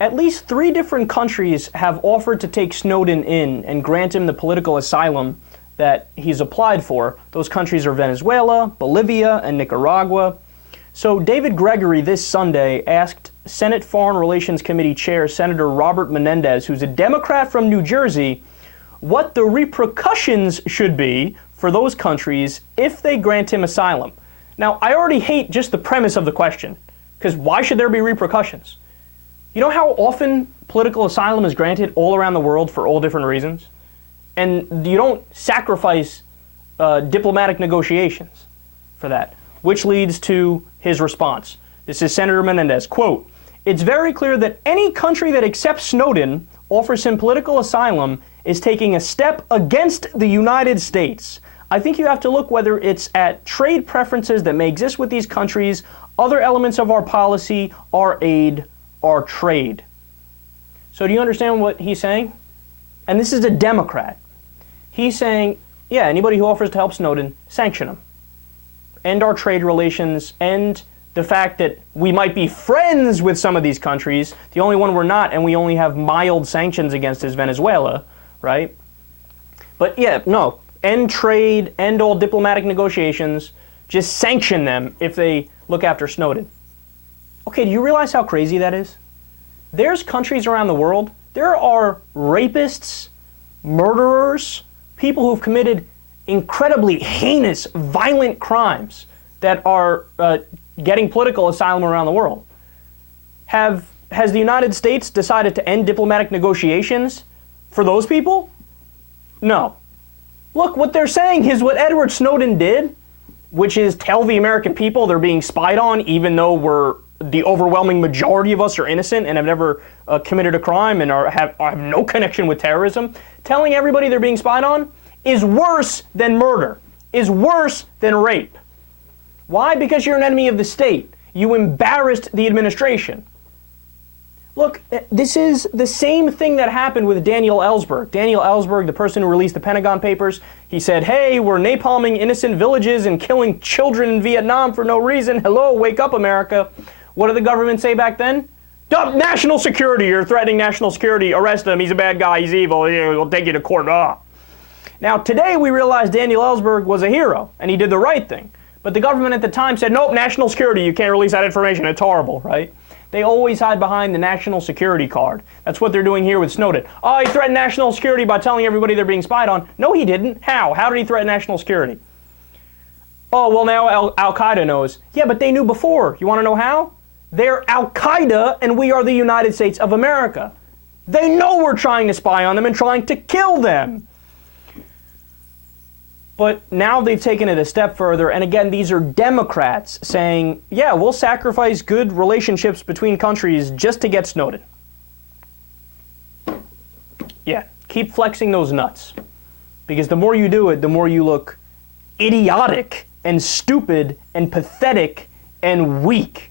At least 3 different countries have offered to take Snowden in and grant him the political asylum that he's applied for. Those countries are Venezuela, Bolivia, and Nicaragua. So David Gregory this Sunday asked Senate Foreign Relations Committee Chair Senator Robert Menendez, who's a Democrat from New Jersey, what the repercussions should be for those countries if they grant him asylum. Now, I already hate just the premise of the question, because why should there be repercussions? You know how often political asylum is granted all around the world for all different reasons? And you don't sacrifice diplomatic negotiations for that, which leads to his response. This is Senator Menendez, quote, "It's very clear that any country that accepts Snowden, offers him political asylum, is taking a step against the United States. I think you have to look whether it's at trade preferences that may exist with these countries, other elements of our policy, our aid, our trade." So do you understand what he's saying? And this is a Democrat. He's saying, yeah, anybody who offers to help Snowden, sanction him. End our trade relations, end the fact that we might be friends with some of these countries. The only one we're not, and we only have mild sanctions against, is Venezuela, right? But yeah, no, end trade, end all diplomatic negotiations, just sanction them if they look after Snowden. Okay, do you realize how crazy that is? There's countries around the world, there are rapists, murderers, people who've committed incredibly heinous, violent crimes that are getting political asylum around the world. Has the United States decided to end diplomatic negotiations for those people? No. Look, what they're saying is what Edward Snowden did, which is tell the American people they're being spied on, even though the overwhelming majority of us are innocent and have never committed a crime and have no connection with terrorism. Telling everybody they're being spied on is worse than murder, is worse than rape. Why? Because you're an enemy of the state. You embarrassed the administration. Look, this is the same thing that happened with Daniel Ellsberg. Daniel Ellsberg, the person who released the Pentagon Papers, he said, hey, we're napalming innocent villages and killing children in Vietnam for no reason. Hello, wake up, America. What did the government say back then? National security, you're threatening national security, arrest him, he's a bad guy, he's evil, we'll take you to court. Now, today we realize Daniel Ellsberg was a hero, and he did the right thing. But the government at the time said, nope, national security, you can't release that information, it's horrible, right? They always hide behind the national security card. That's what they're doing here with Snowden. Oh, he threatened national security by telling everybody they're being spied on. No, he didn't. How? How did he threaten national security? Oh, well, now Al-Qaeda knows. Yeah, but they knew before. You want to know how? They're Al-Qaeda, and we are the United States of America. They know we're trying to spy on them and trying to kill them. But now they've taken it a step further, and again, these are Democrats saying, yeah, we'll sacrifice good relationships between countries just to get Snowden. Yeah, keep flexing those nuts. Because the more you do it, the more you look idiotic and stupid and pathetic and weak.